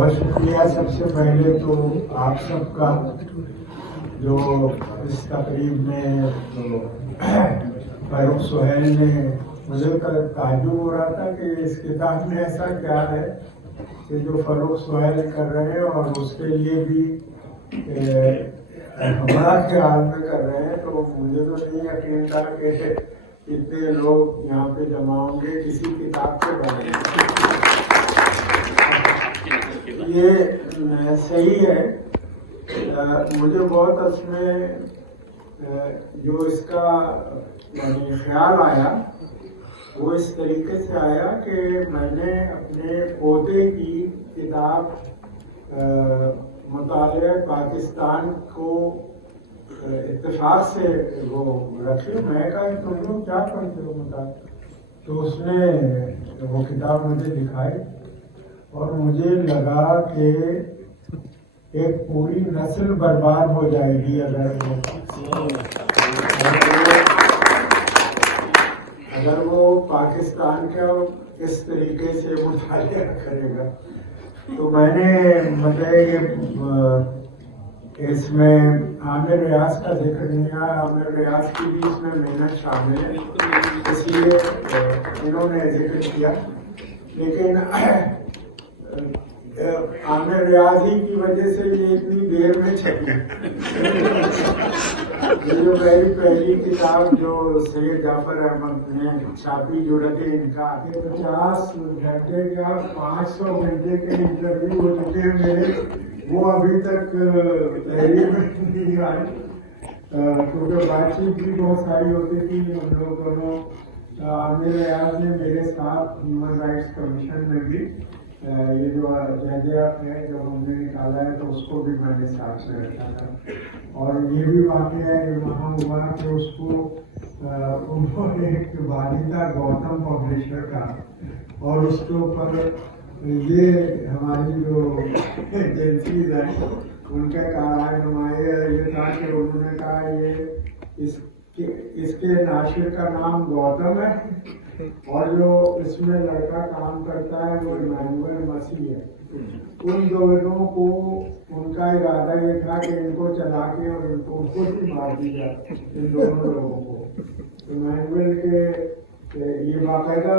بہت شکریہ سب سے پہلے تو آپ سب کا جو اس تقریب میں فاروق سہیل نے مجھے تعجب ہو رہا تھا کہ اس کتاب میں ایسا کیا ہے کہ جو فاروق سہیل کر رہے ہیں اور اس کے لیے بھی ہمارا خیال میں کر رہے ہیں، تو مجھے تو نہیں یقین تھا کہ اتنے لوگ یہاں پہ جمع ہوں گے کسی کتاب کے بارے میں۔ یہ صحیح ہے۔ مجھے بہت اس میں جو اس کا یعنی خیال آیا وہ اس طریقے سے آیا کہ میں نے اپنے پوتے کی کتاب مطالعہ پاکستان کو اتفاق سے وہ رکھے۔ میں کہا تم کیا پڑھتے ہو مطالعہ؟ تو اس نے وہ کتاب مجھے دکھائی اور مجھے لگا کہ ایک پوری نسل برباد ہو جائے گی اگر وہ پاکستان کا اس طریقے سے مطالعہ کرے گا۔ تو میں نے مطلب اس میں عامر ریاض کا ذکر نہیں آیا، عامر ریاض کی بھی اس میں محنت شامل ہے، اس لیے انہوں نے ذکر کیا۔ لیکن عامر ریاضی کی وجہ سے یہ اتنی دیر میں چھپی۔ یہ جو میری پہلی کتاب جو سید جعفر احمد نے چھاپی جرأت انکار، 50 گھنٹے یا 500 گھنٹے کے انٹرویو ہو چکے ہیں میرے، وہ ابھی تک تحریر میں نہیں آئی، کیونکہ بات چیت بھی بہت ساری ہوتی تھی ہم لوگ دونوں۔ عامر ریاض نے میرے ساتھ ہیومن رائٹس کمیشن میں بھی یہ جو ججیہ ہے جب ہم نے نکالا ہے تو اس کو بھی میں نے ساتھ میں رکھا تھا۔ اور یہ بھی واقعہ ہے کہ وہاں ہوا کہ اس کو انہوں نے ایک والدہ گوتم پبلشر کا، اور اس کے اوپر یہ ہماری جو ایجنسیز ہیں ان کا کارنامہ یہ تھا کہ انہوں نے کہا یہ اس کے ناشر کا نام گوتم ہے اور جو اس میں لڑکا کام کرتا ہے وہ ایمانوئل مسیح ہے۔ ان دونوں کو ان کا ارادہ یہ تھا کہ ان کو چلا کے اور ان کو ہی مار دی جائے، ان دونوں لوگوں کو۔ ایمانوئل کے یہ باقاعدہ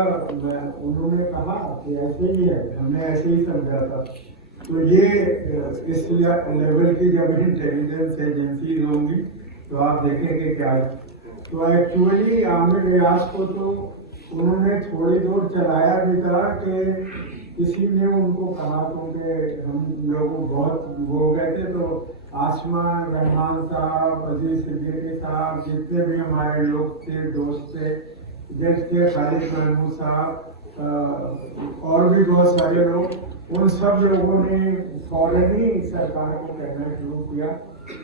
انہوں نے کہا کہ ایسے ہی ہے، ہم نے ایسے ہی سمجھا تھا۔ تو یہ اس لیول کی جب انٹیلیجنس ایجنسیز ہوں گی تو آپ دیکھیں کہ کیا ہے۔ تو ایکچولی عامر ریاض کو تو انہوں نے تھوڑی دور چلایا بھی تھا کہ کسی نے ان کو کہا، کیونکہ ہم لوگوں بہت ہو گئے تھے، تو آسمان رحمان صاحب، عزیز صدیقی صاحب، جتنے بھی ہمارے لوگ تھے دوست تھے، جیسے خالد محمود صاحب اور بھی بہت سارے لوگ، ان سب لوگوں نے فوراً ہی سرکار کو کہنا شروع کیا،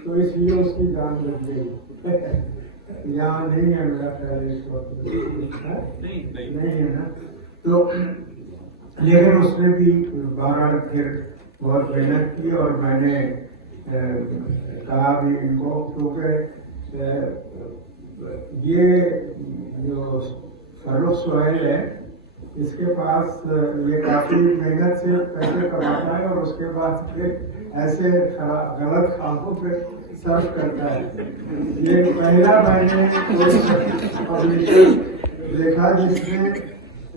تو اس لیے اس کی جان بچ گئی۔ یہاں نہیں ہے میرا خیال اس وقت، نہیں ہے نا۔ تو لیکن اس نے بھی بہرحال پھر بہت محنت کی، اور میں نے کہا بھی ان کو، کیونکہ یہ جو فاروق سہیل ہے اس کے پاس یہ کافی محنت سے پیسے کماتا ہے اور اس کے بعد پھر ایسے غلط کاموں پہ صرف کرتا ہے۔ یہ پہلا میں نے پبلشر دیکھا جس نے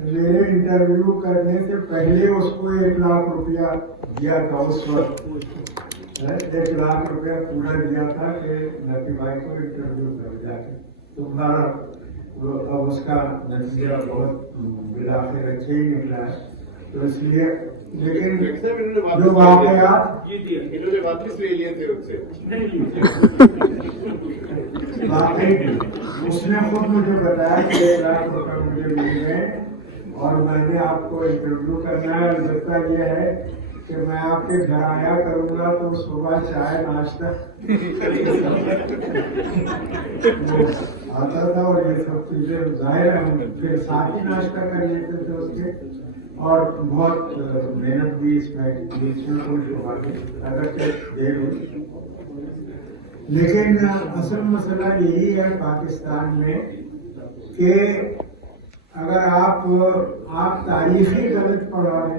میرے انٹرویو کرنے سے پہلے اس کو 1 لاکھ روپیہ دیا تھا۔ اس وقت 1 لاکھ روپیہ پورا دیا تھا کہ نبی بھائی کو انٹرویو کر جا کے۔ تمہارا اب اس کا نتیجہ بہت بالآخر اچھا ہی نکلا ہے، تو اس لیے لیکن جو واقعات واقعی اس نے خود مجھے بتایا کہ 1 لاکھ روپے مجھے مل گئے، اور میں نے آپ کو انٹرویو کرنا ہے۔ البتہ یہ ہے کہ میں آپ کے گھر آیا کروں گا تو صبح چائے ناشتہ آتا تھا، اور یہ سب چیزیں ظاہر ہم پھر ساتھ ہی ناشتہ کر لیتے تھے اس کے، اور بہت محنت بھی اس میں بیچ میں کوئی شبہ نہیں، اگرچہ دیر ہوئی۔ لیکن اصل مسئلہ یہی ہے پاکستان میں کہ اگر آپ تاریخی غلط پڑھا رہے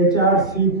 HRCP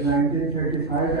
1935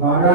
12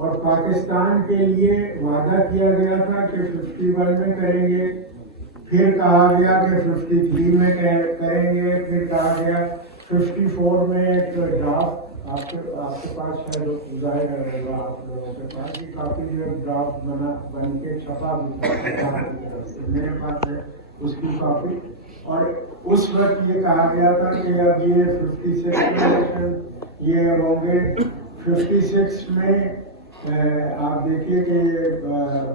اور پاکستان کے لیے وعدہ کیا گیا تھا کہ 51 میں کریں گے، پھر کہا گیا کہ 53 میں کریں گے، پھر کہا گیا 54 میں ایک ڈرافٹ آپ کے پاس شاید ظاہر ہوگا، آپ لوگوں کے پاس کی کافی جو ڈرافٹ بن کے چھپا بھی تھا، میرے پاس ہے اس کی کاپی. اور اس وقت یہ کہا گیا تھا کہ اب یہ 56 میں الیکشن یہ ہوں گے. 56 میں آپ دیکھیے کہ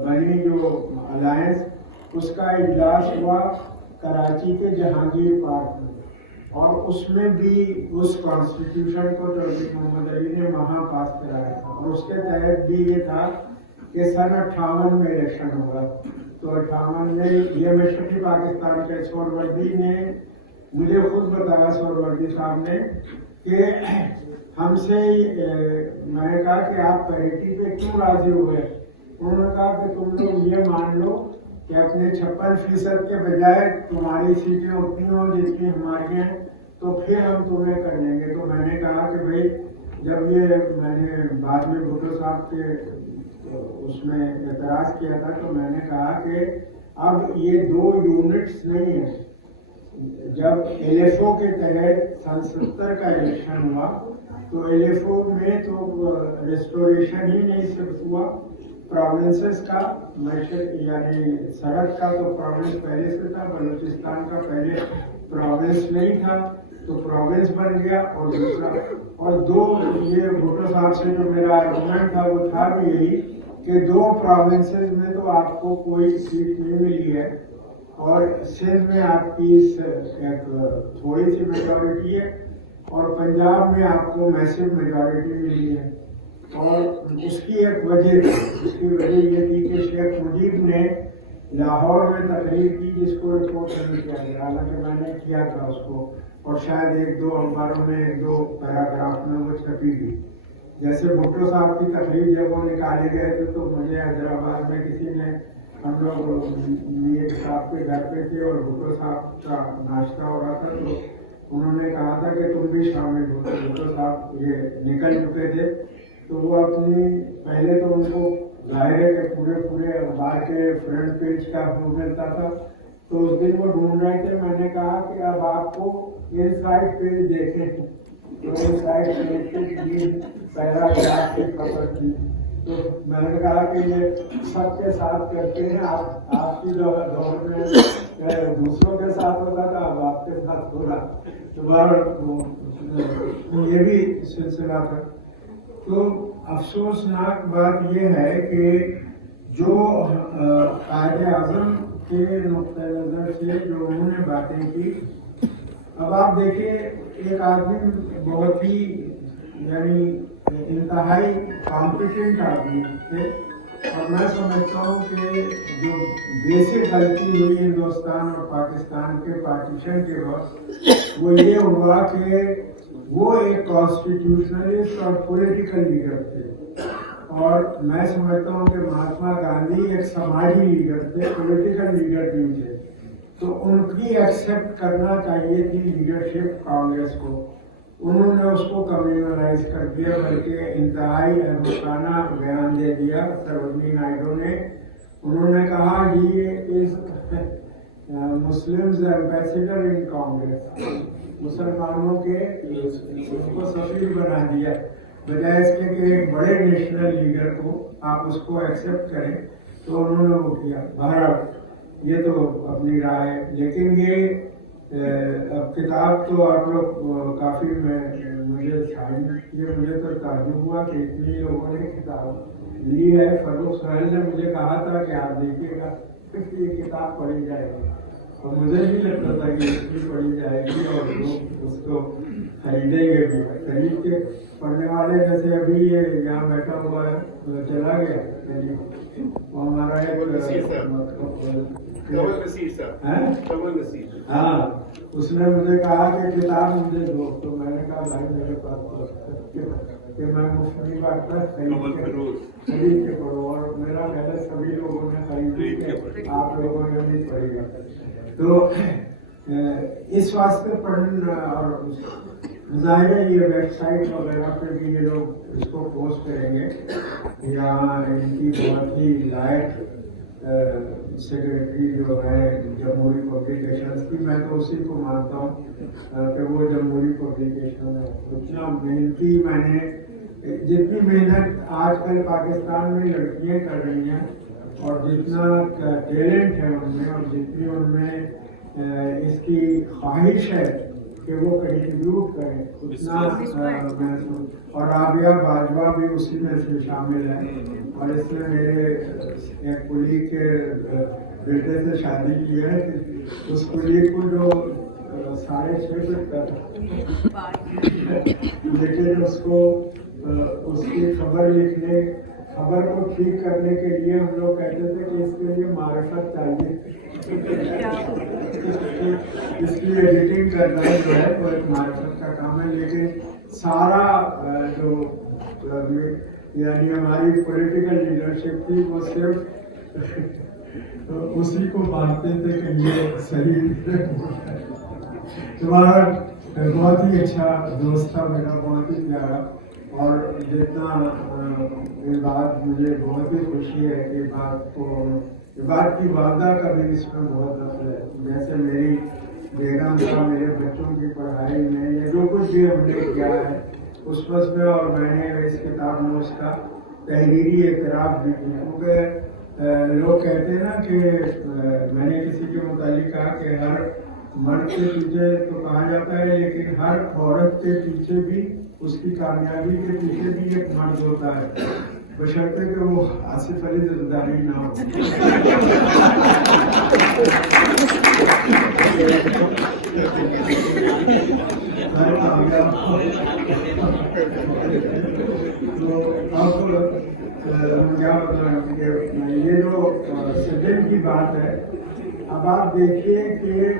بنی جو الائنس اس کا اجلاس ہوا کراچی کے جہانگیر پارک میں، اور اس میں بھی اس کانسٹیٹیوشن کو چودھری محمد علی نے وہاں پاس کرایا تھا، اور اس کے تحت بھی یہ تھا کہ سن 58 میں الیکشن ہوگا. تو 58 میں یہ مشرقی پاکستان کے سہروردی نے مجھے خود بتایا، سہروردی صاحب نے، کہ ہم سے میں نے کہا کہ آپ پیریٹی پہ کیوں راضی ہوئے؟ انہوں نے کہا کہ تم لوگ یہ مان لو کہ اپنے 56% کے بجائے تمہاری سیٹیں اتنی ہوں جتنی ہماری ہیں تو پھر ہم تمہیں کر لیں گے. تو میں نے کہا کہ بھائی جب یہ میں نے بعد میں بھٹو صاحب کے اس میں اعتراض کیا تھا تو میں نے کہا کہ اب یہ 2 یونٹس نہیں ہیں. جب ایل ایف او کے تحت سن 70 کا الیکشن ہوا تو ایل ایف او میں تو ریسٹوریشن ہی نہیں صرف ہوا پروونسز کا، یعنی سرحد کا تو پروونس پہلے سے تھا، بلوچستان کا پہلے پروونس نہیں تھا تو پروونس بن گیا. اور دوسرا اور 2 یہ بھٹو صاحب سے جو میرا آرگومنٹ تھا وہ تھا بھی یہی کہ 2 پروونسز میں تو آپ کو کوئی سیٹ نہیں ملی ہے، اور سندھ میں آپ کی ایک تھوڑی سی میجورٹی ہے، اور پنجاب میں آپ کو میسو میجورٹی ملی ہے. اور اس کی ایک وجہ یہ تھی کہ شیخ مجیب نے لاہور میں تقریر کی جس کو رپورٹ نہیں کیا گیا، حالانکہ میں نے کیا تھا اس کو، اور شاید 1-2 اخباروں میں 1-2 پیراگراف میں وہ چھپی بھی. جیسے بھٹو صاحب کی تقریر جب وہ نکالے گئے تھے تو مجھے حیدرآباد میں کسی نے، ہم لوگ میاں صاحب کے گھر پہ تھے اور بھٹو صاحب کا ناشتہ ہو رہا تھا تو انہوں نے کہا تھا کہ تم بھی شامل ہو. بھٹو صاحب یہ نکل چکے تھے تو وہ اپنی پہلے تو ان کو ظاہر ہے کہ پورے اخبار کے فرنٹ پیج کا حکم ملتا تھا تو اس دن وہ ڈھونڈ رہے تھے. میں نے کہا کہ اب آپ کو ان سائڈ پیج دیکھیں تو ان سائڈ پیج کے پہلا گراف کی پکڑ تھی تو میں نے کہا کہ یہ سب کے ساتھ کرتے ہیں، آپ کی دور میں دوسروں کے ساتھ ہوتا تھا، اب آپ کے ساتھ ہو رہا. دوبارہ یہ بھی سلسلہ تھا. تو افسوسناک بات یہ ہے کہ جو قائد اعظم کے نقطۂ نظر سے جو انہوں نے باتیں کی، اب آپ دیکھیں ایک آدمی بہت ہی یعنی انتہائی کمپیٹنٹ آدمی تھے، اور میں سمجھتا ہوں کہ جو بیسک غلطی ہوئی ہندوستان اور پاکستان کے پارٹیشن کے وقت وہ یہ ہوا کہ وہ ایک کانسٹیٹیوشنلسٹ اور پولیٹیکل لیڈر تھے، اور میں سمجھتا ہوں کہ مہاتما گاندھی ایک سماجی لیڈر تھے، پولیٹیکل لیڈر نہیں تھے. تو ان کی ایکسیپٹ کرنا چاہیے تھی لیڈرشپ کانگریس کو. انہوں نے اس کو کمیونلائز کر دیا، بلکہ انتہائی احمقانہ بیان دے دیا سروجنی نائیڈو نے. انہوں نے کہا یہ از مسلمز ایمبیسیڈر ان کانگریس، مسلمانوں کے ان کو سفیر بنا دیا، بجائے اس کے کہ ایک بڑے نیشنل لیڈر کو آپ اس کو ایکسیپٹ کریں. تو انہوں نے وہ کیا. بہرحال یہ تو اپنی رائے ہے، لیکن یہ اب کتاب تو آپ لوگ کافی مجھے تو تعجب ہوا کہ اتنی لوگوں نے کتاب لی ہے. فروخ سہیل نے مجھے کہا تھا کہ آپ دیکھیے گا یہ کتاب پڑھی جائے گی، اور مجھے نہیں لگتا تھا کہ اس کی پڑھی جائے گی اور لوگ اس کو خریدیں گے بھی. خرید کے پڑھنے والے جیسے ابھی یہ یہاں بیٹھا ہوا ہے چلا گیا، وہ ہمارا ہاں اس نے مجھے کہا کہ کتاب مجھے دو، تو میں نے کہا بھائی میرے پاس کہ میں مفت نہیں بانٹتا، خرید کے پڑھو. اور میرا پہلے سبھی لوگوں نے خریدی کہ آپ لوگوں نے نہیں پڑھی گا. تو اس واسطے پڑھنا اور ظاہر ہے یہ ویب سائٹ وغیرہ پہ بھی یہ لوگ اس کو پوسٹ کریں گے. یہاں ان کی بہت ہی لائق سیکرٹری جو ہے جمہوری پبلیکیشنز کی، میں تو اسی کو مانتا ہوں کہ وہ جمہوری پبلیکیشن ہے. اتنا محنتی میں نے جتنی محنت آج کل پاکستان میں لڑکیاں کر رہی ہیں اور جتنا ٹیلنٹ ہے ان میں اور جتنی ان میں اس کی خواہش ہے کہ وہ کنٹریبیوٹ کریں اتنا اور رابعہ باجوہ بھی اسی میں سے شامل ہے. اور اس نے میرے ایک کلی کے بیٹے سے شادی کی ہے. اس کلی کو جو 6.5 فٹ کا تھا لیکن اس کو اس کی خبر لکھنے خبر کو ٹھیک کرنے کے لیے ہم لوگ کہتے تھے کہ اس کے لیے معرفت چاہیے. اس کی ایڈیٹنگ کرنا جو ہے وہ ایک معرفت کا کام ہے. لیکن سارا جو یعنی ہماری پولیٹیکل لیڈرشپ تھی وہ صرف اسی کو مانتے تھے کہ یہ صحیح. تمہارا بہت ہی اچھا دوست تھا میرا، بہت ہی پیارا. اور جتنا یہ بات مجھے بہت ہی خوشی ہے کہ بات کی والدہ کا بھی اس میں بہت دخل ہے. جیسے میری بیگم کا میرے بچوں کی پڑھائی میں یہ جو کچھ بھی ہم نے کیا ہے اس بس میں، اور میں نے اس کتاب میں اس کا تحریری اعتراف بھی کیا. کیونکہ لوگ کہتے ہیں نا کہ میں نے کسی کے متعلق کہا کہ ہر مرد کے پیچھے تو کہا جاتا ہے لیکن ہر عورت کے پیچھے بھی اس کی کامیابی کے پیچھے بھی ایک مرد ہوتا ہے، بشرطے کہ وہ آصف علی زرداری نہ ہو. یہ جو سجن کی بات ہے، اب آپ دیکھیے کہ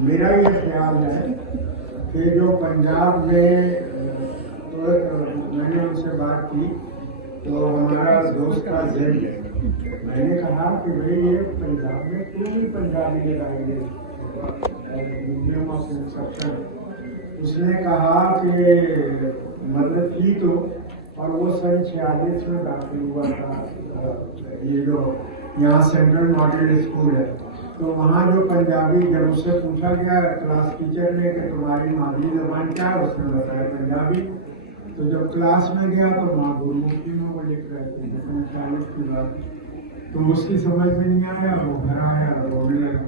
میرا یہ خیال ہے کہ جو پنجاب میں میں نے ان سے بات کی تو ہمارا دوست کا ذہن ہے. میں نے کہا کہ بھائی یہ پنجاب میں کیوں نہیں پنجابی لگائیں گے میڈیم آف انسٹرکشن. اس نے کہا کہ مدد کی تو، اور وہ سن 46 میں داخل ہوا تھا یہ جو یہاں سینٹرل ماڈل اسکول ہے. تو وہاں جو پنجابی جب اس سے پوچھا گیا کلاس ٹیچر نے کہ تمہاری مادری زبان کیا ہے، اس نے بتایا پنجابی. تو جب کلاس میں گیا تو وہاں گرمکھی میں وہ لکھ رہے تھے 40 کی بات. تو اس کی سمجھ میں نہیں آیا، وہ گھر آیا رونے لگا.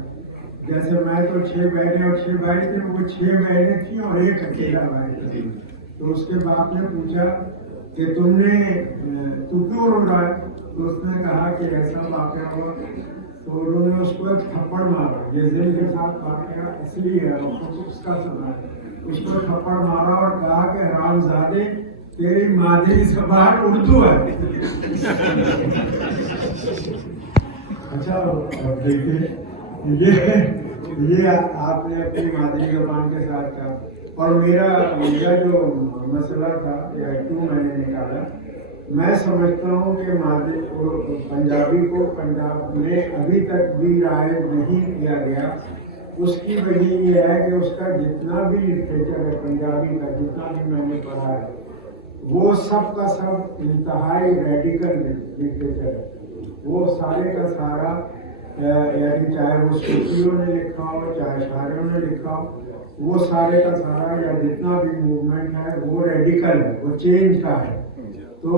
جیسے میں تو 6 بہنیں اور 6 بھائی تھے، وہ 6 بہنیں تھیں اور ایک اکیلا بھائی تھا. تو اس کے باپ نے پوچھا کہ تو کیوں رو رہا ہے؟ تو اس نے کہا کہ ایسا واقعہ ہوا. تو انہوں نے اس کو ایک تھپڑ مارا. یہ ذل کے ساتھ واقعہ اصلی ہے، اس کا سنا ہے. اس کو تھپڑ مارا اور کہا کہ حرامزادے تیری مادری زبان اردو ہے. اچھا اب دیکھیے یہ آپ نے اپنی مادری زبان کے ساتھ کہا. اور میرا جو مسئلہ تھا یا کیوں میں نے نکالا، میں سمجھتا ہوں کہ پنجابی کو پنجاب میں ابھی تک بھی رائج نہیں کیا گیا. اس کی وجہ یہ ہے کہ اس کا جتنا بھی لٹریچر ہے پنجابی کا، جتنا بھی میں نے پڑھا ہے، وہ سب کا سب انتہائی ریڈیکل لٹریچر ہے. وہ سارے کا سارا یعنی چاہے وہ صوفیوں نے لکھا ہو چاہے شاعروں نے لکھا ہو، وہ سارے کا سارا یا جتنا بھی موومنٹ ہے وہ ریڈیکل ہے، وہ چینج کا ہے. تو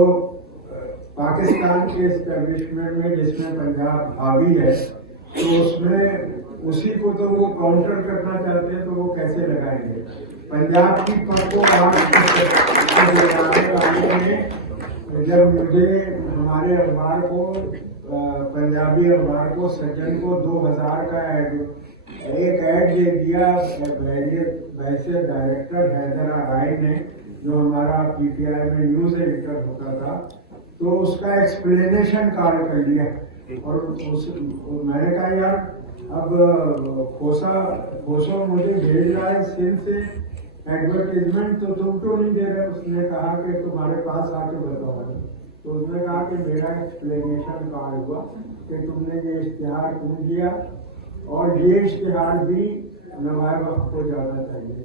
پاکستان کے اسٹیبلشمنٹ میں جس میں پنجاب حاوی ہے، تو اس میں اسی کو تو وہ کاؤنٹر کرنا چاہتے ہیں، تو وہ کیسے لگائیں گے؟ پنجاب کی پرکو جب مجھے ہمارے اخبار کو پنجابی اخبار کو سجن کو 2000 کا ایک ایڈ دے دیا ویسے ڈائریکٹر حیدر رائے نے، جو ہمارا پی ٹی آئی میں نیوز ایڈیٹر ہوتا تھا، تو اس کا ایکسپلینیشن کارڈ کر لیا. اور میں نے کہا یار اب کھوسو مجھے بھیج رہا ہے سندھ سے ایڈورٹیزمنٹ، تو تم کیوں نہیں دے رہے؟ اس نے کہا کہ تمہارے پاس آ کے بتاؤ. تو اس نے کہا کہ میرا ایکسپلینیشن کارڈ ہوا کہ تم نے یہ اشتہار کیوں دیا، اور یہ اشتہار بھی نوائے وقت کو جانا چاہیے.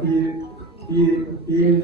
3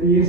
30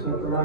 17